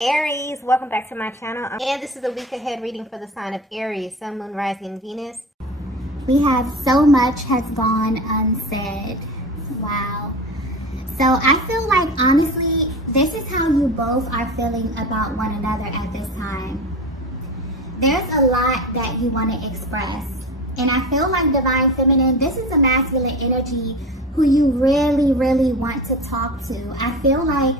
Aries, welcome back to my channel. And this is a week ahead reading for the sign of Aries, Sun, Moon, Rising, and Venus. We have so much has gone unsaid. Wow. So I feel like, honestly, this is how you both are feeling about one another at this time. There's a lot that you want to express. And I feel like Divine Feminine, this is a masculine energy who you really, really want to talk to. I feel like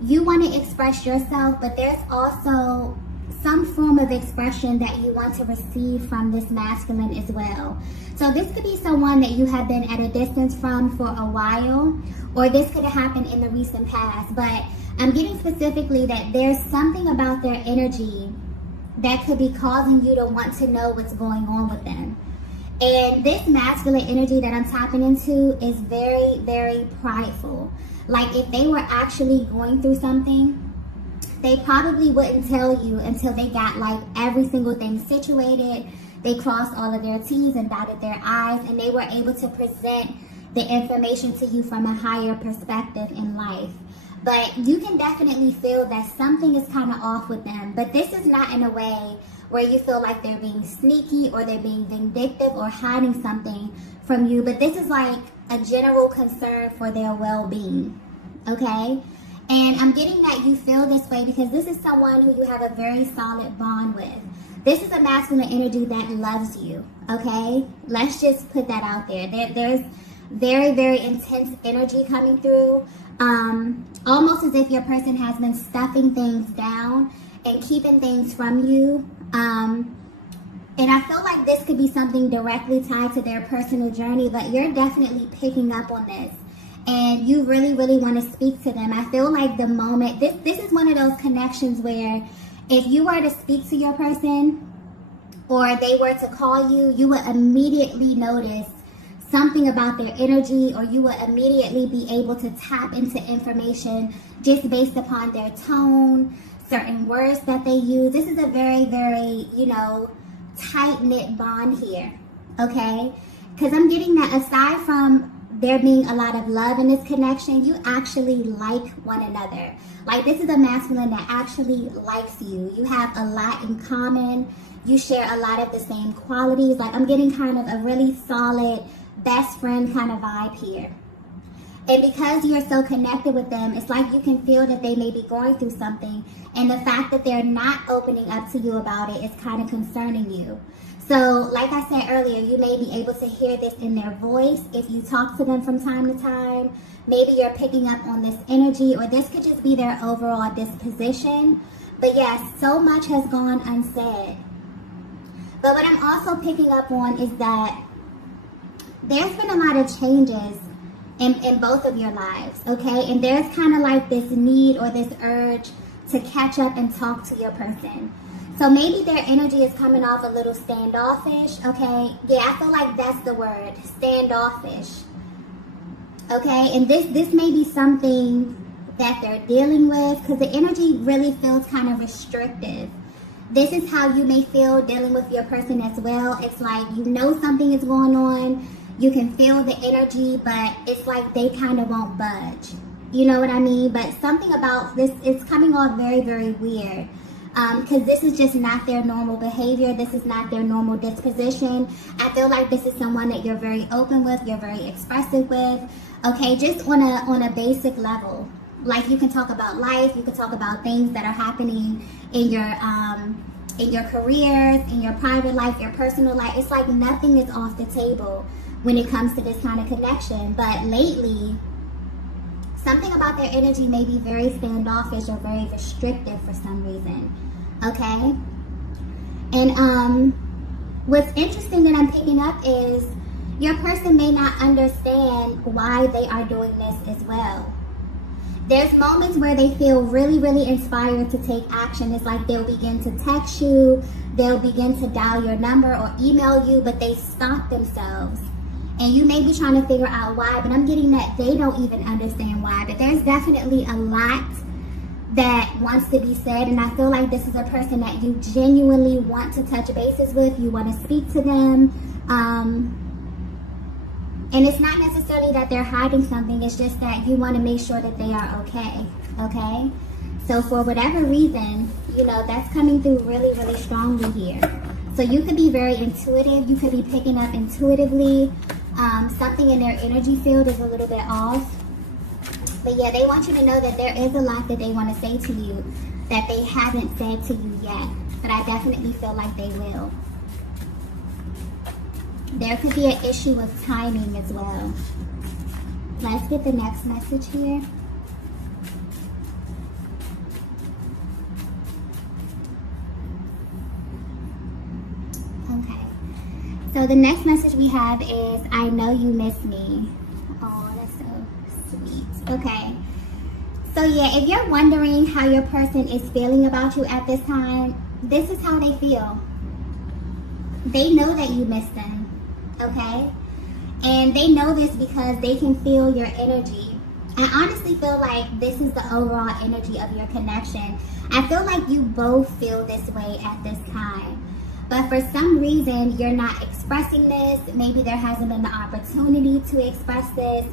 you want to express yourself, but there's also some form of expression that you want to receive from this masculine as well. So this could be someone that you have been at a distance from for a while, or this could have happened in the recent past. But I'm getting specifically that there's something about their energy that could be causing you to want to know what's going on with them. And this masculine energy that I'm tapping into is very, very prideful. Like, if they were actually going through something, they probably wouldn't tell you until they got like every single thing situated. They crossed all of their T's and dotted their I's, and they were able to present the information to you from a higher perspective in life. But you can definitely feel that something is kind of off with them. But this is not in a way where you feel like they're being sneaky or they're being vindictive or hiding something from you. But this is like a general concern for their well-being, okay? And I'm getting that you feel this way because this is someone who you have a very solid bond with. This is a masculine energy that loves you, okay? Let's just put that out there. There's very, very intense energy coming through, almost as if your person has been stuffing things down and keeping things from you. And I feel like this could be something directly tied to their personal journey, but you're definitely picking up on this. And you really, really want to speak to them. I feel like the moment, this is one of those connections where if you were to speak to your person or they were to call you, you would immediately notice something about their energy, or you would immediately be able to tap into information just based upon their tone, certain words that they use. This is a very, very, tight-knit bond here, okay? Because I'm getting that aside from there being a lot of love in this connection, you actually like one another. Like, this is a masculine that actually likes you. You have a lot in common. You share a lot of the same qualities. Like, I'm getting kind of a really solid best friend kind of vibe here. And because you're so connected with them, it's like you can feel that they may be going through something. And the fact that they're not opening up to you about it is kind of concerning you. So, like I said earlier, you may be able to hear this in their voice if you talk to them from time to time. Maybe you're picking up on this energy, or this could just be their overall disposition. But yes, so much has gone unsaid. But what I'm also picking up on is that there's been a lot of changes in both of your lives, okay? And there's kind of like this need or this urge to catch up and talk to your person. So maybe their energy is coming off a little standoffish, okay? Yeah, I feel like that's the word, standoffish, okay? And this may be something that they're dealing with, because the energy really feels kind of restrictive. This is how you may feel dealing with your person as well. It's like you know something is going on, you can feel the energy, but it's like they kind of won't budge. You know what I mean? But something about this is coming off very, very weird. Because this is just not their normal behavior. This is not their normal disposition. I feel like this is someone that you're very open with, you're very expressive with. Okay, just on a basic level. Like, you can talk about life, you can talk about things that are happening in your careers, in your private life, your personal life. It's like nothing is off the table when it comes to this kind of connection. But lately, something about their energy may be very standoffish or very restrictive for some reason, okay? And what's interesting that I'm picking up is your person may not understand why they are doing this as well. There's moments where they feel really, really inspired to take action. It's like they'll begin to text you, they'll begin to dial your number or email you, but they stop themselves. And you may be trying to figure out why, but I'm getting that they don't even understand why. But there's definitely a lot that wants to be said, and I feel like this is a person that you genuinely want to touch bases with. You want to speak to them. And it's not necessarily that they're hiding something. It's just that you want to make sure that they are okay, okay? So for whatever reason, you know, that's coming through really, really strongly here. So you could be very intuitive. You could be picking up intuitively. Something in their energy field is a little bit off. But yeah, they want you to know that there is a lot that they want to say to you that they haven't said to you yet. But I definitely feel like they will. There could be an issue with timing as well. Let's get the next message here. Okay. So the next message we have is, I know you miss me. Oh, that's so sweet. Okay. So yeah, if you're wondering how your person is feeling about you at this time, this is how they feel. They know that you miss them. Okay? And they know this because they can feel your energy. I honestly feel like this is the overall energy of your connection. I feel like you both feel this way at this time. But for some reason, you're not expressing this. Maybe there hasn't been the opportunity to express this.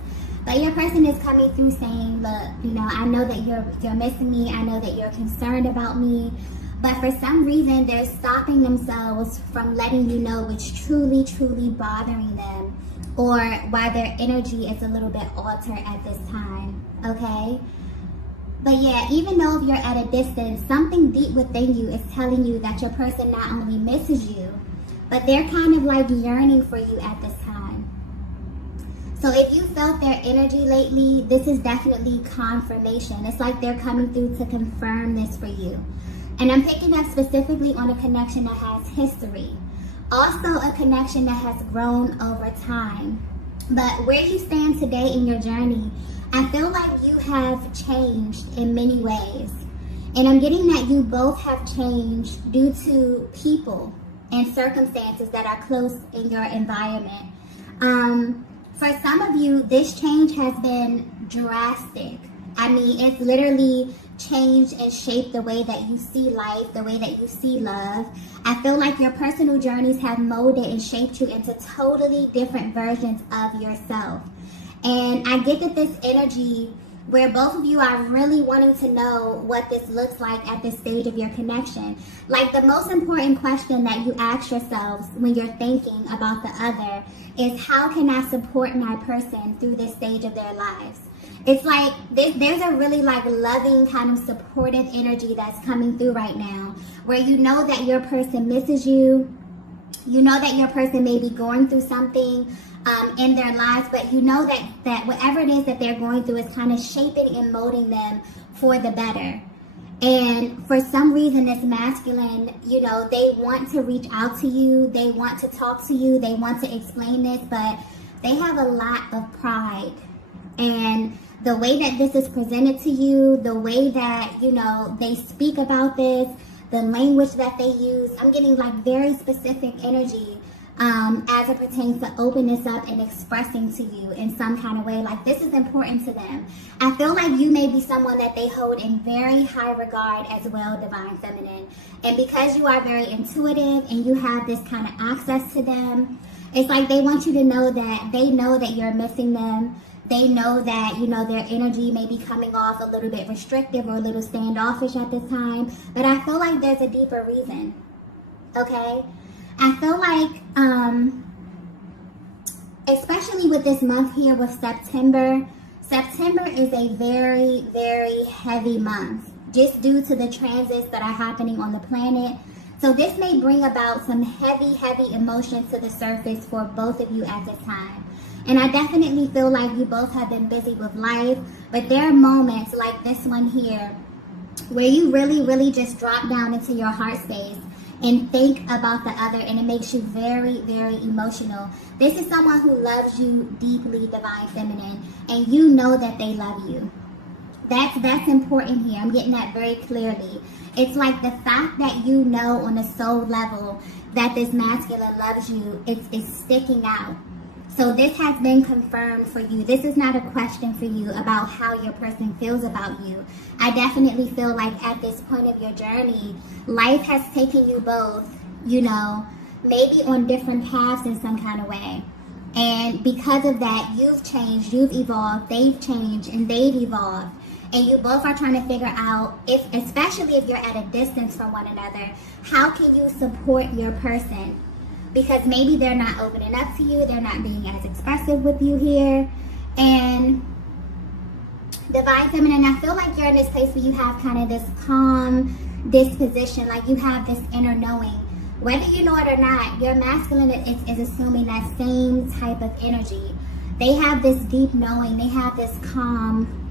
But your person is coming through saying, look, you know, I know that you're missing me. I know that you're concerned about me. But for some reason, they're stopping themselves from letting you know what's truly, truly bothering them, or why their energy is a little bit altered at this time, okay? But yeah, even though you're at a distance, something deep within you is telling you that your person not only misses you, but they're kind of like yearning for you at this time. So if you felt their energy lately, this is definitely confirmation. It's like they're coming through to confirm this for you. And I'm picking up specifically on a connection that has history. Also a connection that has grown over time. But where you stand today in your journey, I feel like you have changed in many ways. And I'm getting that you both have changed due to people and circumstances that are close in your environment. For some of you, this change has been drastic. I mean, it's literally changed and shaped the way that you see life, the way that you see love. I feel like your personal journeys have molded and shaped you into totally different versions of yourself. And I get that this energy where both of you are really wanting to know what this looks like at this stage of your connection. Like the most important question that you ask yourselves when you're thinking about the other is, how can I support my person through this stage of their lives? It's like there's a really like loving kind of supportive energy that's coming through right now, where you know that your person misses you. You know that your person may be going through something in their lives, but you know that whatever it is that they're going through is kind of shaping and molding them for the better. And for some reason, this masculine, you know, they want to reach out to you. They want to talk to you. They want to explain this, but they have a lot of pride. And the way that this is presented to you, the way that, you know, they speak about this, the language that they use, I'm getting like very specific energy as it pertains to openness up and expressing to you in some kind of way. Like this is important to them. I feel like you may be someone that they hold in very high regard as well, Divine Feminine. And because you are very intuitive and you have this kind of access to them, it's like they want you to know that they know that you're missing them. They know that, you know, their energy may be coming off a little bit restrictive or a little standoffish at this time. But I feel like there's a deeper reason, okay? I feel like, especially with this month here with September, September is a very, very heavy month just due to the transits that are happening on the planet. So this may bring about some heavy, heavy emotions to the surface for both of you at this time. And I definitely feel like you both have been busy with life, but there are moments like this one here where you really, really just drop down into your heart space and think about the other, and it makes you very, very emotional. This is someone who loves you deeply, Divine Feminine, and you know that they love you. That's important here. I'm getting that very clearly. It's like the fact that you know on a soul level that this masculine loves you, it's sticking out. So this has been confirmed for you. This is not a question for you about how your person feels about you. I definitely feel like at this point of your journey, life has taken you both, you know, maybe on different paths in some kind of way. And because of that, you've changed, you've evolved, they've changed, and they've evolved. and you both are trying to figure out, if, especially if you're at a distance from one another, how can you support your person? Because maybe they're not opening up to you, they're not being as expressive with you here. And Divine Feminine, I feel like you're in this place where you have kind of this calm disposition, like you have this inner knowing. Whether you know it or not, your masculine is assuming that same type of energy. They have this deep knowing, they have this calm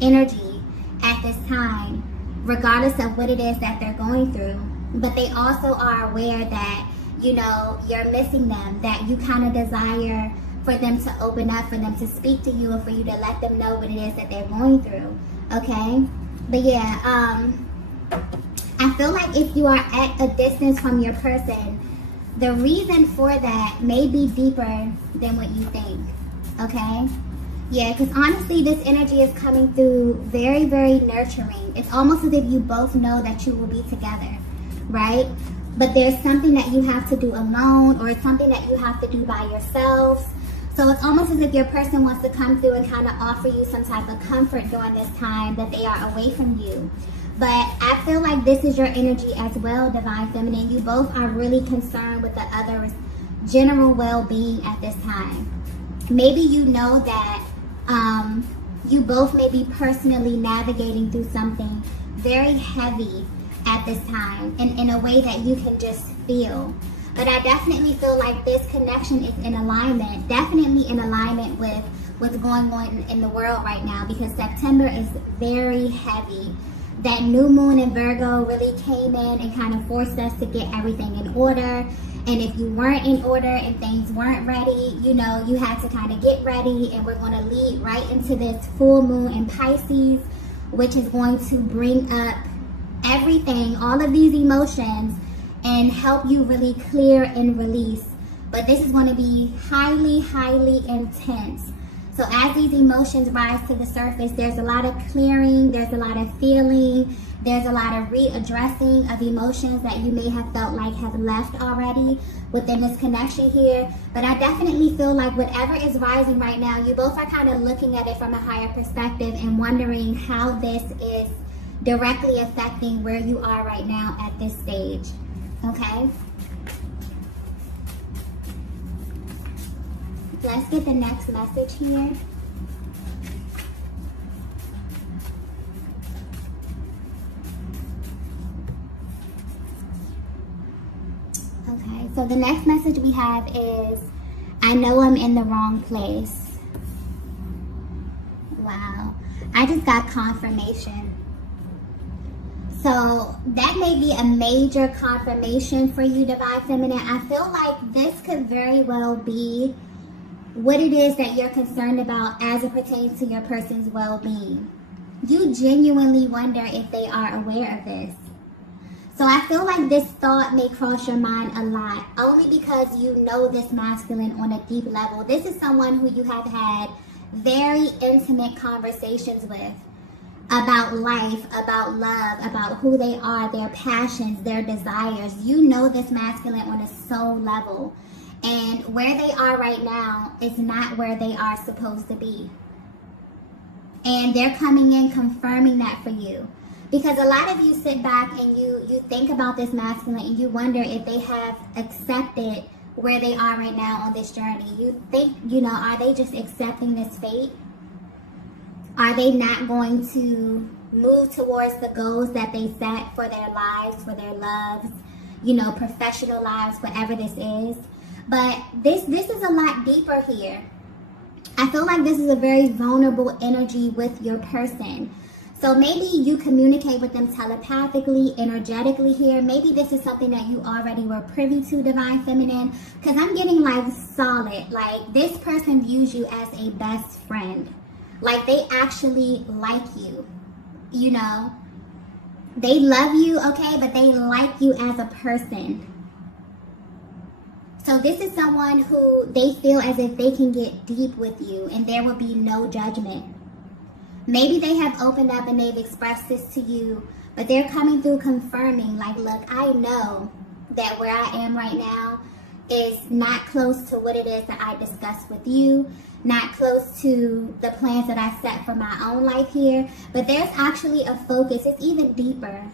energy at this time, regardless of what it is that they're going through. But they also are aware that, you know, you're missing them, that you kind of desire for them to open up, for them to speak to you, and for you to let them know what it is that they're going through, okay? But yeah, I feel like if you are at a distance from your person, the reason for that may be deeper than what you think, okay? Yeah, because honestly, this energy is coming through very, very nurturing. It's almost as if you both know that you will be together, right? But there's something that you have to do alone, or it's something that you have to do by yourselves. So it's almost as if your person wants to come through and kind of offer you some type of comfort during this time that they are away from you. But I feel like this is your energy as well, Divine Feminine. You both are really concerned with the other's general well-being at this time. Maybe you know that you both may be personally navigating through something very heavy at this time, in a way that you can just feel. But I definitely feel like this connection is in alignment, definitely in alignment with what's going on in the world right now, because September is very heavy. That new moon in Virgo really came in and kind of forced us to get everything in order. And if you weren't in order and things weren't ready, you know, you had to kind of get ready. And we're going to lead right into this full moon in Pisces, which is going to bring up everything, all of these emotions, and help you really clear and release. But this is going to be highly, highly intense. So as these emotions rise to the surface, there's a lot of clearing, there's a lot of feeling, there's a lot of readdressing of emotions that you may have felt like have left already within this connection here. But I definitely feel like whatever is rising right now, you both are kind of looking at it from a higher perspective and wondering how this is directly affecting where you are right now at this stage, okay? Let's get the next message here. Okay, so the next message we have is, I know I'm in the wrong place. Wow, I just got confirmation. So that may be a major confirmation for you, Divine Feminine. I feel like this could very well be what it is that you're concerned about as it pertains to your person's well-being. You genuinely wonder if they are aware of this. So I feel like this thought may cross your mind a lot, only because you know this masculine on a deep level. This is someone who you have had very intimate conversations with about life, about love, about who they are, their passions, their desires. You know this masculine on a soul level. And where they are right now is not where they are supposed to be. And they're coming in confirming that for you. Because a lot of you sit back and you think about this masculine and you wonder if they have accepted where they are right now on this journey. You think, you know, are they just accepting this fate? Are they not going to move towards the goals that they set for their lives, for their loves, you know, professional lives, whatever this is? But this is a lot deeper here. I feel like this is a very vulnerable energy with your person. So maybe you communicate with them telepathically, energetically here. Maybe this is something that you already were privy to, Divine Feminine. Because I'm getting like solid. Like this person views you as a best friend. Like they actually like you. You know. They love you, okay? But they like you as a person. So this is someone who they feel as if they can get deep with you and there will be no judgment. Maybe they have opened up and they've expressed this to you, but they're coming through confirming, like, look, I know that where I am right now is not close to what it is that I discussed with you, not close to the plans that I set for my own life here, but there's actually a focus. It's even deeper,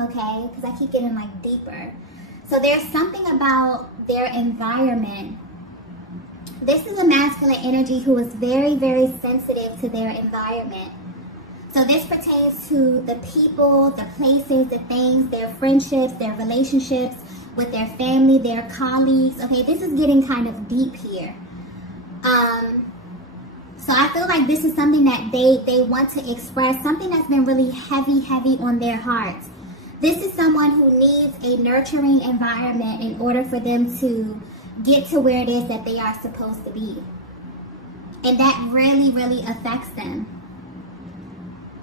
okay? Because I keep getting like deeper. So there's something about their environment. This is a masculine energy who is very, very sensitive to their environment. So this pertains to the people, the places, the things, their friendships, their relationships with their family, their colleagues. Okay, this is getting kind of deep here. So I feel like this is something that they want to express, something that's been really heavy on their hearts. This is someone who needs a nurturing environment in order for them to get to where it is that they are supposed to be. And that really, really affects them.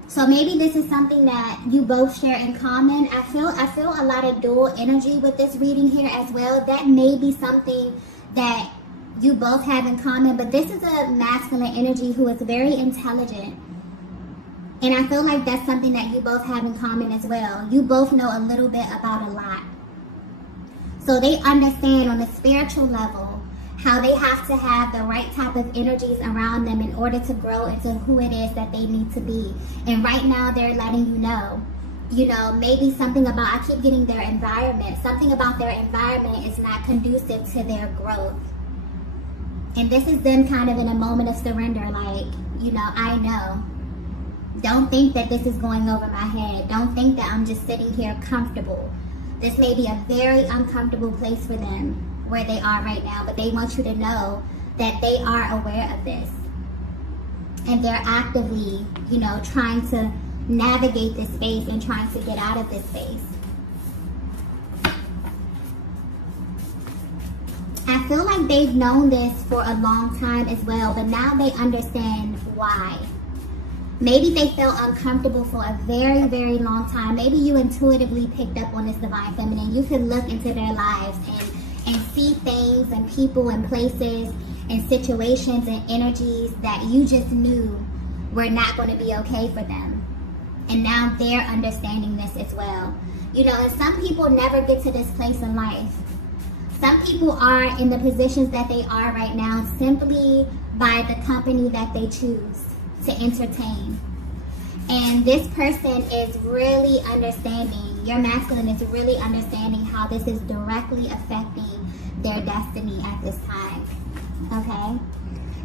So maybe this is something that you both share in common. I feel a lot of dual energy with this reading here as well. That may be something that you both have in common, but this is a masculine energy who is very intelligent. And I feel like that's something that you both have in common as well. You both know a little bit about a lot. So they understand on a spiritual level how they have to have the right type of energies around them in order to grow into who it is that they need to be. And right now they're letting you know, maybe something about, I keep getting their environment, something about their environment is not conducive to their growth. And this is them kind of in a moment of surrender, like, you know, I know. Don't think that this is going over my head. Don't think that I'm just sitting here comfortable. This may be a very uncomfortable place for them where they are right now, but they want you to know that they are aware of this. And they're actively, you know, trying to navigate this space and trying to get out of this space. I feel like they've known this for a long time as well, but now they understand why. Maybe they felt uncomfortable for a very, very long time. Maybe you intuitively picked up on this divine feminine. You could look into their lives and see things and people and places and situations and energies that you just knew were not going to be okay for them. And now they're understanding this as well. You know, and some people never get to this place in life. Some people are in the positions that they are right now simply by the company that they choose to entertain. And this person is really understanding, your masculine is really understanding how this is directly affecting their destiny at this time. Okay?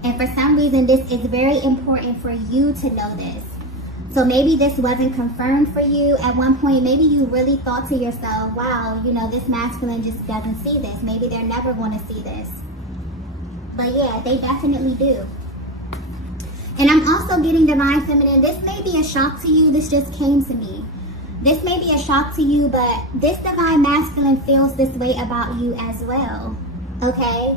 And for some reason, this is very important for you to know this. So maybe this wasn't confirmed for you at one point. Maybe you really thought to yourself, wow, you know, this masculine just doesn't see this. Maybe they're never going to see this. But yeah, they definitely do. And I'm also getting divine feminine. This may be a shock to you. This just came to me. This may be a shock to you, but this divine masculine feels this way about you as well. Okay?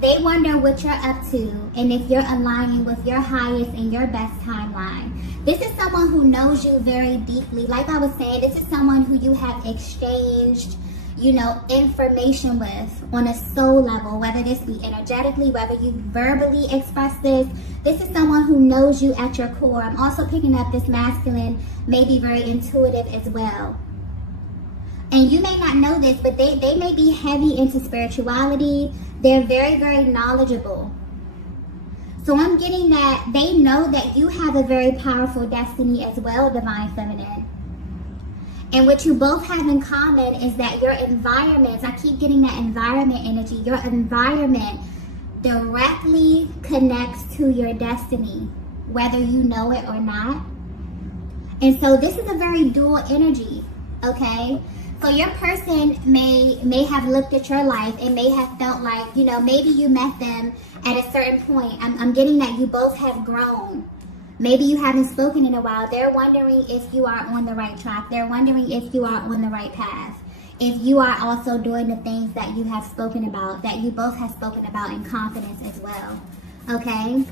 They wonder what you're up to and if you're aligning with your highest and your best timeline. This is someone who knows you very deeply. Like I was saying, this is someone who you have exchanged, you know, information with on a soul level, whether this be energetically, whether you verbally express this. This is someone who knows you at your core. I'm also picking up this masculine may be very intuitive as well. And you may not know this, but they may be heavy into spirituality. They're very, very knowledgeable. So I'm getting that they know that you have a very powerful destiny as well, divine feminine. And what you both have in common is that your environments, I keep getting that environment energy, your environment directly connects to your destiny, whether you know it or not. And so this is a very dual energy, okay? So your person may have looked at your life and may have felt like, you know, maybe you met them at a certain point. I'm getting that you both have grown. Maybe you haven't spoken in a while. They're wondering if you are on the right track. They're wondering if you are on the right path. If you are also doing the things that you have spoken about, that you both have spoken about in confidence as well. Okay?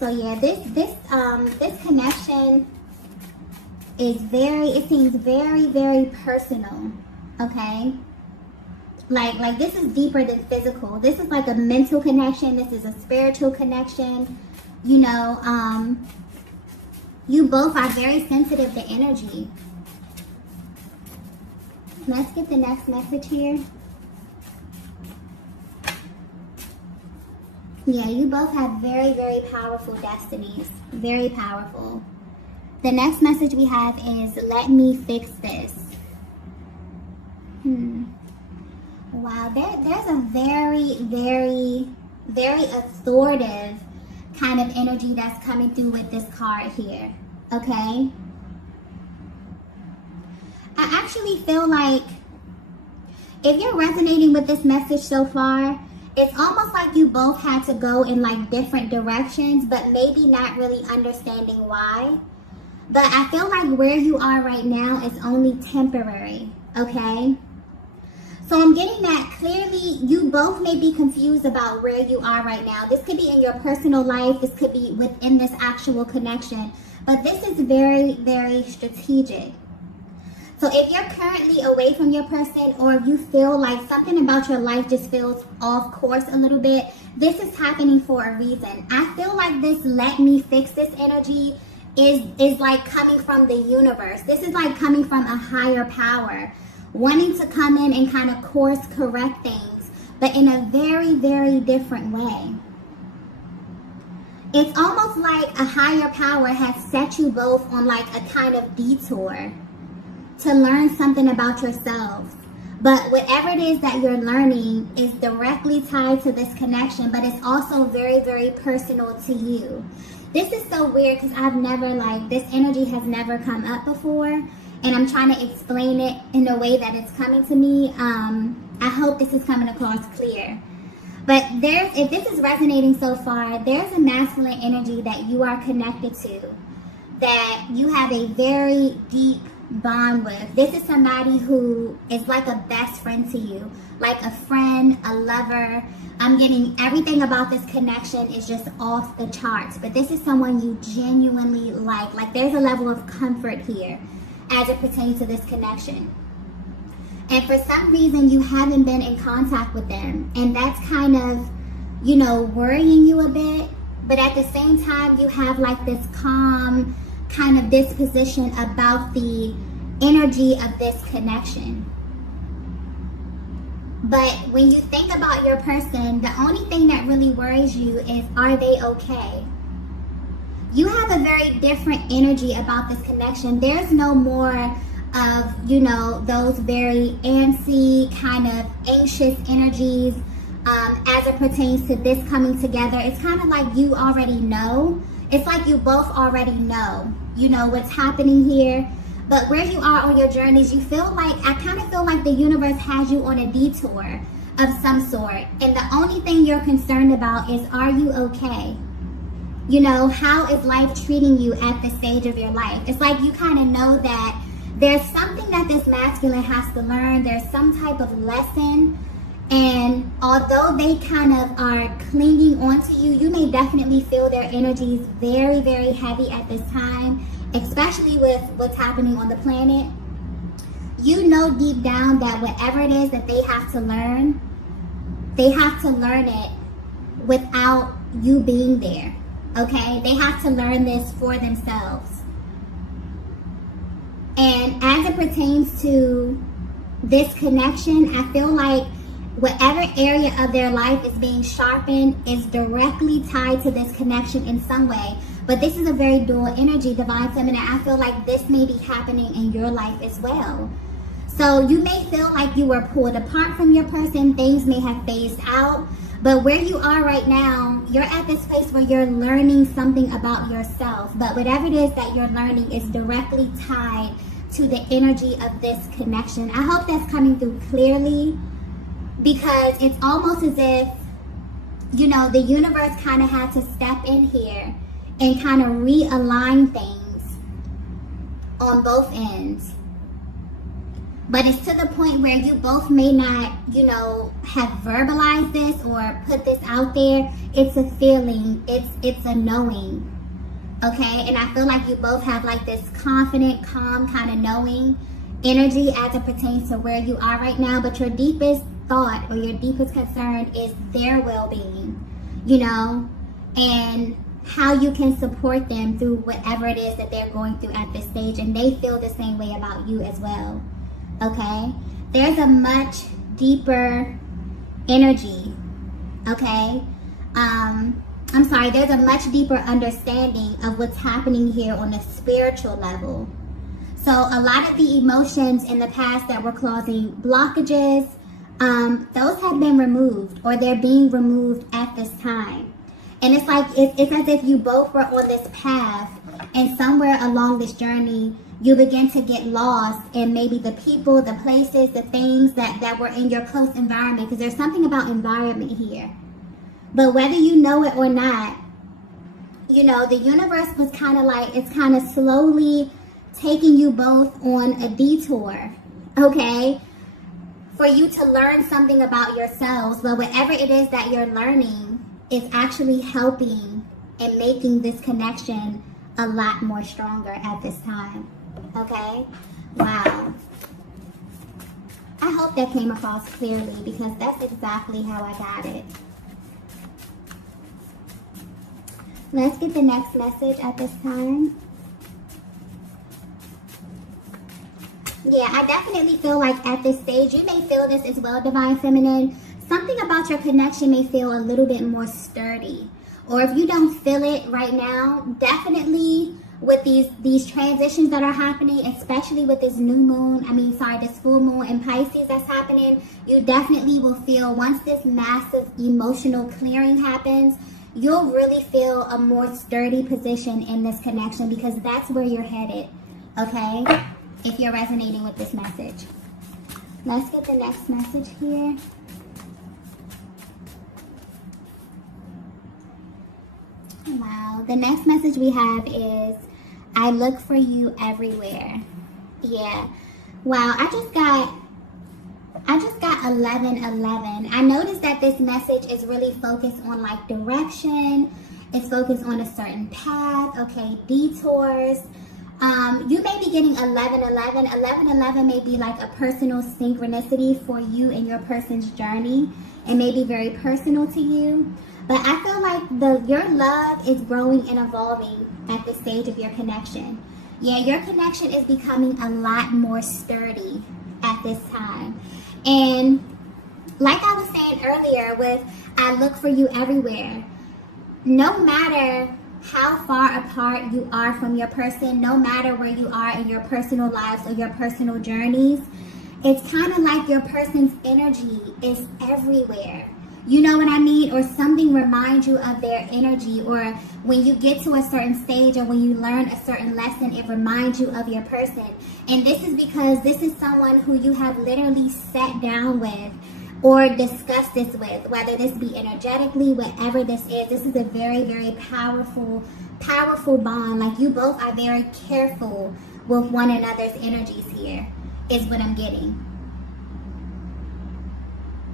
So yeah, this connection is it seems very, very personal. Okay? Like this is deeper than physical. This is like a mental connection. This is a spiritual connection. You know, you both are very sensitive to energy. Let's get the next message here. Yeah, you both have very, very powerful destinies. Very powerful. The next message we have is, let me fix this. Wow, there's a very, very, very authoritative kind of energy that's coming through with this card here. Okay? I actually feel like if you're resonating with this message so far, it's almost like you both had to go in like different directions, but maybe not really understanding why. But I feel like where you are right now is only temporary, okay? So I'm getting that clearly you both may be confused about where you are right now. This could be in your personal life. This could be within this actual connection. But this is very, very strategic. So if you're currently away from your person, or if you feel like something about your life just feels off course a little bit, this is happening for a reason. I feel like this let me fix this energy is like coming from the universe. This is like coming from a higher power, wanting to come in and kind of course correct things, but in a very, very different way. It's almost like a higher power has set you both on like a kind of detour to learn something about yourselves. But whatever it is that you're learning is directly tied to this connection, but it's also very, very personal to you. This is so weird because I've never, like, this energy has never come up before, and I'm trying to explain it in a way that it's coming to me. I hope this is coming across clear. But if this is resonating so far, there's a masculine energy that you are connected to, that you have a very deep bond with. This is somebody who is like a best friend to you, like a friend, a lover. I'm getting everything about this connection is just off the charts, but this is someone you genuinely like. Like, there's a level of comfort here as it pertains to this connection. And for some reason you haven't been in contact with them, and that's kind of, you know, worrying you a bit. But at the same time, you have like this calm kind of disposition about the energy of this connection. But when you think about your person, the only thing that really worries you is, are they okay? You have a very different energy about this connection. There's no more of, you know, those very antsy, kind of anxious energies as it pertains to this coming together. It's kind of like you already know. It's like you both already know, you know, what's happening here. But where you are on your journeys, you feel like, I kind of feel like the universe has you on a detour of some sort. And the only thing you're concerned about is, are you okay? You know, how is life treating you at this stage of your life? It's like you kind of know that there's something that this masculine has to learn. There's some type of lesson. And although they kind of are clinging onto you, you may definitely feel their energies very, very heavy at this time, especially with what's happening on the planet. You know deep down that whatever it is that they have to learn it without you being there, okay? They have to learn this for themselves. And as it pertains to this connection, I feel like whatever area of their life is being sharpened is directly tied to this connection in some way. But this is a very dual energy, divine feminine. I feel like this may be happening in your life as well. So you may feel like you were pulled apart from your person. Things may have phased out. But where you are right now, you're at this place where you're learning something about yourself. But whatever it is that you're learning is directly tied to the energy of this connection. I hope that's coming through clearly, because it's almost as if, you know, the universe kind of had to step in here and kind of realign things on both ends. But it's to the point where you both may not, you know, have verbalized this or put this out there. It's a feeling, it's a knowing, okay? And I feel like you both have like this confident, calm kind of knowing energy as it pertains to where you are right now. But your deepest thought or your deepest concern is their well-being, you know, and how you can support them through whatever it is that they're going through at this stage. And they feel the same way about you as well. okay? There's a much deeper energy, okay? I'm sorry, there's a much deeper understanding of what's happening here on a spiritual level. So a lot of the emotions in the past that were causing blockages, those have been removed, or they're being removed at this time. And it's like, it's as if you both were on this path, and somewhere along this journey, you begin to get lost in maybe the people, the places, the things that were in your close environment, because there's something about environment here. But whether you know it or not, you know, the universe was kind of like, it's kind of slowly taking you both on a detour, okay? For you to learn something about yourselves. But whatever it is that you're learning is actually helping and making this connection a lot more stronger at this time, okay? Wow. I hope that came across clearly, because that's exactly how I got it. Let's get the next message at this time. Yeah, I definitely feel like at this stage, you may feel this as well, Divine Feminine. Something about your connection may feel a little bit more sturdy. Or if you don't feel it right now, definitely with these transitions that are happening, especially with this new moon, this full moon in Pisces that's happening, you definitely will feel, once this massive emotional clearing happens, you'll really feel a more sturdy position in this connection, because that's where you're headed, okay? If you're resonating with this message. Let's get the next message here. Wow, the next message we have is, I look for you everywhere. Yeah, wow, I just got 1111. I noticed that this message is really focused on like direction. It's focused on a certain path, okay, detours. You may be getting 1111. 1111 may be like a personal synchronicity for you and your person's journey. It may be very personal to you. But I feel like your love is growing and evolving at this stage of your connection. Yeah, your connection is becoming a lot more sturdy at this time. And like I was saying earlier with I look for you everywhere, no matter how far apart you are from your person, no matter where you are in your personal lives or your personal journeys, it's kind of like your person's energy is everywhere. You know what I mean? Or something reminds you of their energy, or when you get to a certain stage or when you learn a certain lesson, it reminds you of your person. And this is because this is someone who you have literally sat down with or discussed this with, whether this be energetically, whatever this is a very, very powerful bond. Like, you both are very careful with one another's energies here, is what I'm getting.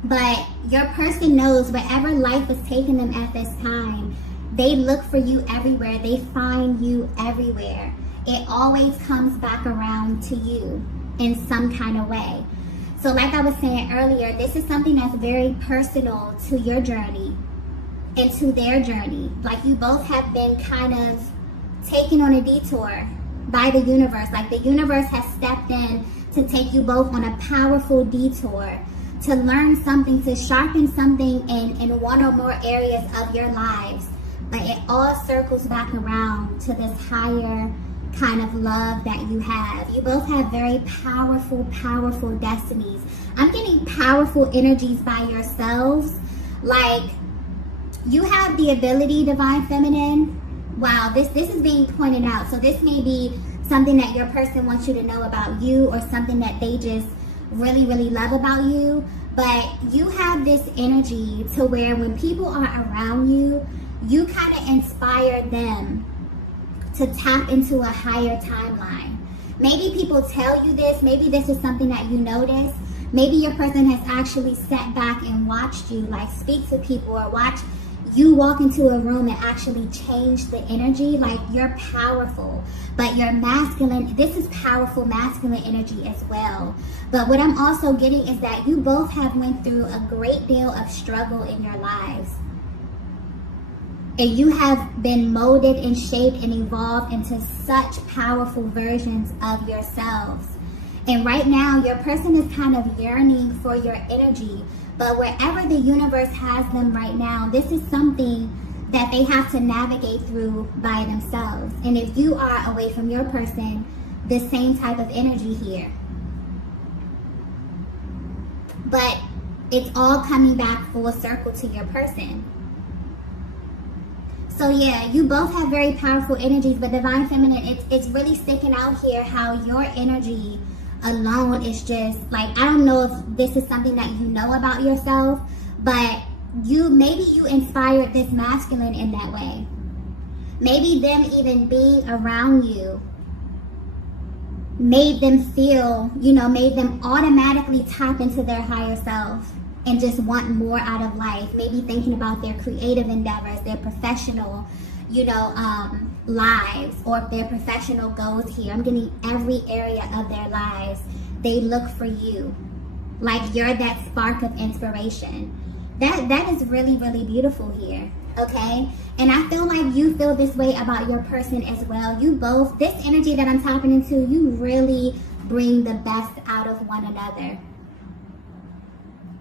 But your person knows wherever life is taking them at this time, they look for you everywhere. They find you everywhere. It always comes back around to you in some kind of way. So like I was saying earlier, this is something that's very personal to your journey and to their journey. Like, you both have been kind of taken on a detour by the universe. Like, the universe has stepped in to take you both on a powerful detour, to learn something, to sharpen something in one or more areas of your lives. But it all circles back around to this higher kind of love that you have. You both have very powerful destinies. I'm getting powerful energies by yourselves. Like, you have the ability, Divine Feminine. Wow, this is being pointed out. So this may be something that your person wants you to know about you, or something that they just really, really love about you. But you have this energy to where when people are around you, you kind of inspire them to tap into a higher timeline. Maybe people tell you this. Maybe this is something that you notice. Maybe your person has actually sat back and watched you, like, speak to people, or watch you walk into a room and actually change the energy. Like, you're powerful, but you're masculine. This is powerful masculine energy as well. But what I'm also getting is that you both have went through a great deal of struggle in your lives. And you have been molded and shaped and evolved into such powerful versions of yourselves. And right now, your person is kind of yearning for your energy. But wherever the universe has them right now, this is something that they have to navigate through by themselves. And if you are away from your person, the same type of energy here. But it's all coming back full circle to your person. So yeah, you both have very powerful energies, but Divine Feminine, it's really sticking out here how your energy alone is just like, I don't know if this is something that you know about yourself, but maybe you inspired this masculine in that way. Maybe them even being around you made them feel, made them automatically tap into their higher self and just want more out of life. Maybe thinking about their creative endeavors, their professional, lives, or their professional goals here. I'm getting every area of their lives. They look for you. Like you're that spark of inspiration. That is really, really beautiful here. Okay? And I feel like you feel this way about your person as well. You both, this energy that I'm tapping into, you really bring the best out of one another.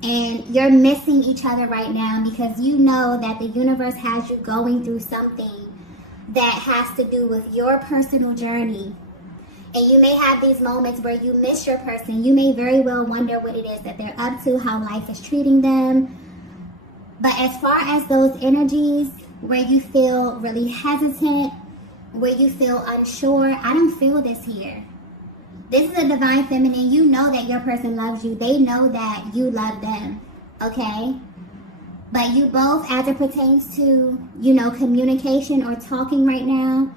And you're missing each other right now because you know that the universe has you going through something that has to do with your personal journey. And you may have these moments where you miss your person. You may very well wonder what it is that they're up to, how life is treating them. But as far as those energies where you feel really hesitant, where you feel unsure, I don't feel this here. This is a Divine Feminine. You know that your person loves you. They know that you love them, okay? But you both, as it pertains to, communication or talking right now,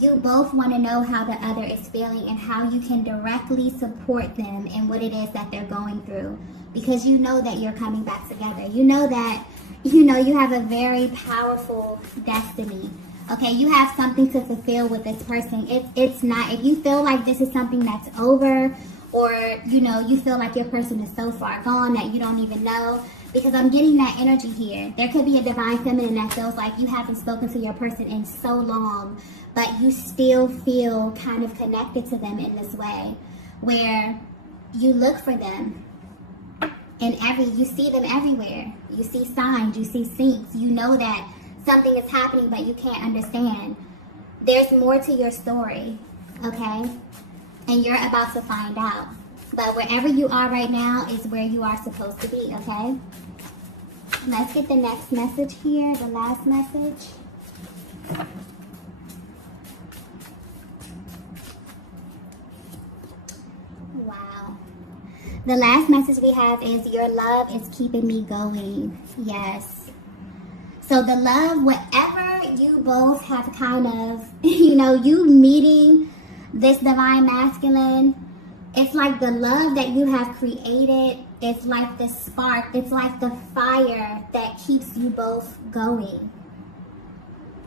you both want to know how the other is feeling and how you can directly support them in what it is that they're going through. Because you know that you're coming back together. You know that, you have a very powerful destiny. Okay, you have something to fulfill with this person. It's not, if you feel like this is something that's over, or, you feel like your person is so far gone that you don't even know, because I'm getting that energy here. There could be a Divine Feminine that feels like you haven't spoken to your person in so long, but you still feel kind of connected to them in this way, where you look for them. And you see them everywhere. You see signs, you see syncs. You know that something is happening, but you can't understand. There's more to your story, okay? And you're about to find out. But wherever you are right now is where you are supposed to be, okay? Let's get the next message here, the last message. Wow. The last message we have is, your love is keeping me going. Yes. So the love, whatever you both have kind of, you meeting this Divine Masculine, it's like the love that you have created, it's like the spark, it's like the fire that keeps you both going.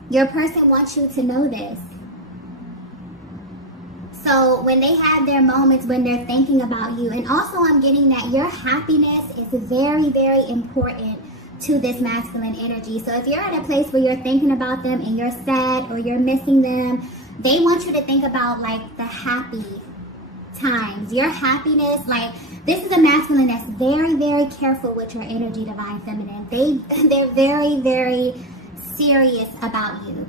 Your person wants you to know this. So when they have their moments when they're thinking about you, and also I'm getting that your happiness is very, very important to this masculine energy. So if you're at a place where you're thinking about them and you're sad or you're missing them, they want you to think about like the happy times, your happiness. Like, this is a masculine that's very, very careful with your energy, Divine Feminine. They're very, very serious about you.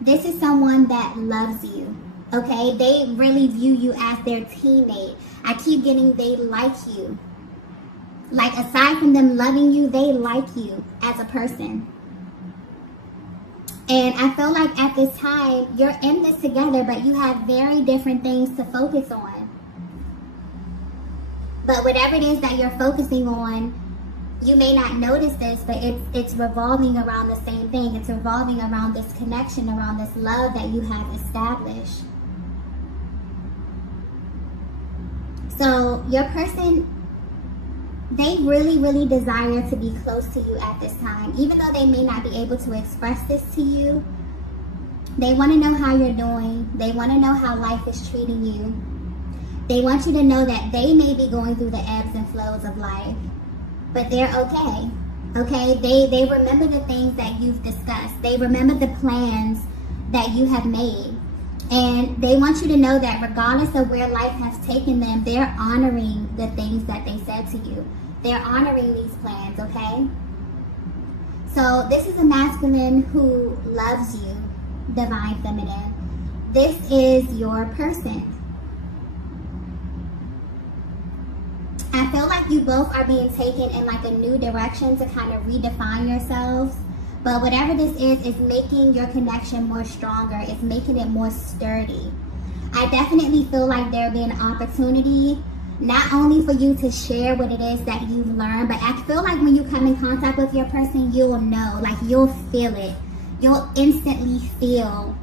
This is someone that loves you. Okay, they really view you as their teammate. I keep getting they like you. Like, aside from them loving you, they like you as a person. And I feel like at this time, you're in this together, but you have very different things to focus on. But whatever it is that you're focusing on, you may not notice this, but it's revolving around the same thing. It's revolving around this connection, around this love that you have established. So your person, they really, really desire to be close to you at this time. Even though they may not be able to express this to you, they want to know how you're doing. They want to know how life is treating you. They want you to know that they may be going through the ebbs and flows of life, but they're okay. Okay? They remember the things that you've discussed. They remember the plans that you have made. And they want you to know that regardless of where life has taken them, they're honoring the things that they said to you. They're honoring these plans, okay? So this is a masculine who loves you, divine feminine. This is your person. I feel like you both are being taken in like a new direction to kind of redefine yourselves. But whatever this is making your connection more stronger. It's making it more sturdy. I definitely feel like there'll be an opportunity, not only for you to share what it is that you've learned, but I feel like when you come in contact with your person, you'll know, like you'll feel it. You'll instantly feel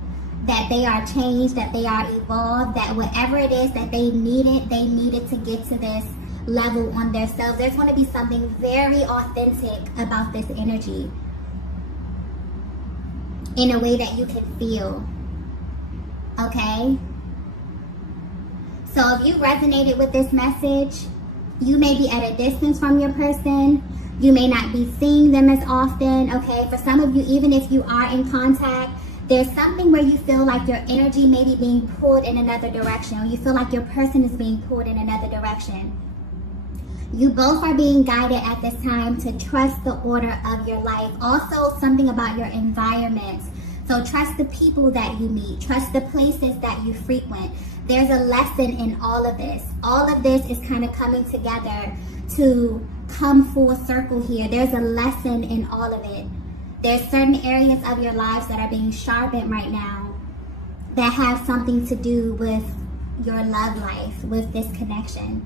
that they are changed, that they are evolved, that whatever it is that they needed to get to this level on themselves. There's going to be something very authentic about this energy in a way that you can feel. Okay? So if you resonated with this message, you may be at a distance from your person. You may not be seeing them as often. Okay? For some of you, even if you are in contact, there's something where you feel like your energy may be being pulled in another direction, or you feel like your person is being pulled in another direction. You both are being guided at this time to trust the order of your life. Also, something about your environment. So trust the people that you meet. Trust the places that you frequent. There's a lesson in all of this. All of this is kind of coming together to come full circle here. There's a lesson in all of it. There's certain areas of your lives that are being sharpened right now that have something to do with your love life, with this connection.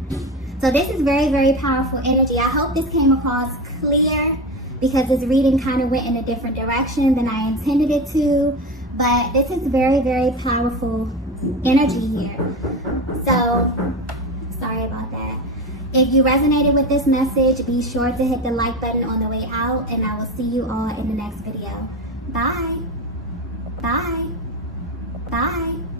So this is very, very powerful energy. I hope this came across clear because this reading kind of went in a different direction than I intended it to. But this is very, very powerful energy here. So, sorry about that. If you resonated with this message, be sure to hit the like button on the way out, and I will see you all in the next video. Bye. Bye. Bye.